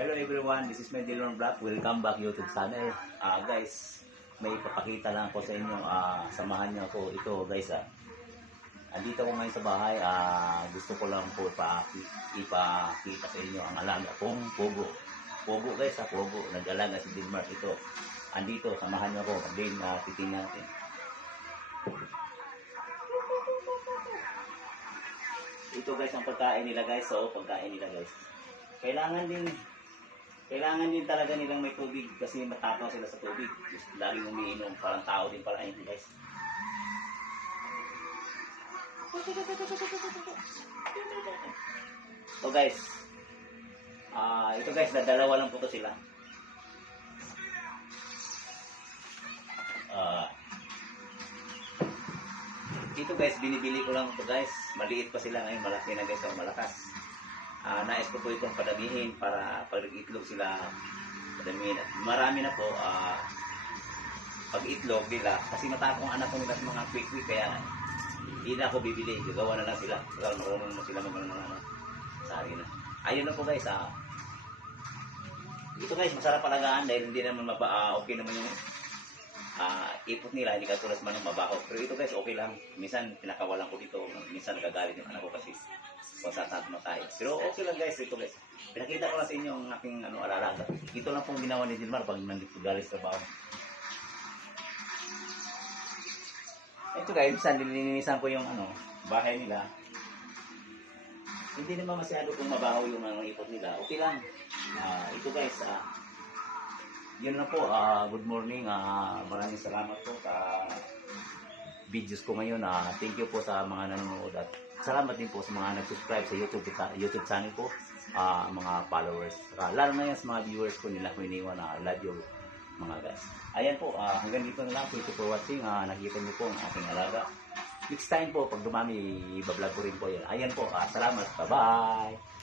Hello everyone, this is Mendelon Vlog. Welcome back YouTube channel. Guys, may papakita lang ako sa inyo. Samahan niyo ako. Ito guys, andito ko ngayon sa bahay. Gusto ko lang po ipakita sa inyo ang alaga kong Pogo. Pogo guys, Pogo. Nag-alaga si Dilmar. Ito, andito, samahan niyo ako. Din, titingnan natin. Ito guys, ang pagkain nila guys. So, pagkain nila guys. Kailangan din talaga nilang may tubig kasi matapang sila sa tubig. Laging umiinom, parang tao din pala yun guys. So guys, ito guys, dalawa lang po to sila. Ito guys, binibili ko lang ito guys. Maliit pa sila ngayon, malaki na guys, malakas. Nais ko po itong padamihin para pag itlog sila padamihin. Marami na po pag itlog nila kasi matapang anak ko nila sa mga quick kaya hindi na ako bibili, gagawa na lang sila kasi marunong na sila mga sari na. Ayun na po guys. Ito guys, masarap palagaan dahil hindi naman okay naman yung ipot nila, hindi katulad man ng mabaho. Pero ito guys, okay lang. Minsan pinakawalan ko dito, minsan nagagalit yung anak ko kasi kung saan tayo. Pero okay lang guys, ito guys. Pinakita ko lang sa inyo ang aking alalaga. Ito lang pong ginawa ni Dilmar pag nandito galing sa trabaho. Ito guys, minsan nilinisan ko yung bahay nila. Hindi naman masyado kung mabaho yung mga ipot nila. Okay lang. Ito guys, yun na po. Good morning. Maraming salamat po sa videos ko ngayon. Thank you po sa mga nanonood at salamat din po sa mga nag-subscribe sa YouTube channel ko, mga followers. Lalo na yan sa mga viewers ko, nila ko iniwan. Love you mga guys. Ayan po, hanggang dito na lang. Thank you for watching. Nakikita niyo po ang aking alaga. Next time po, pag dumami, ibablog ko rin po yan. Ayan po, salamat. Bye-bye!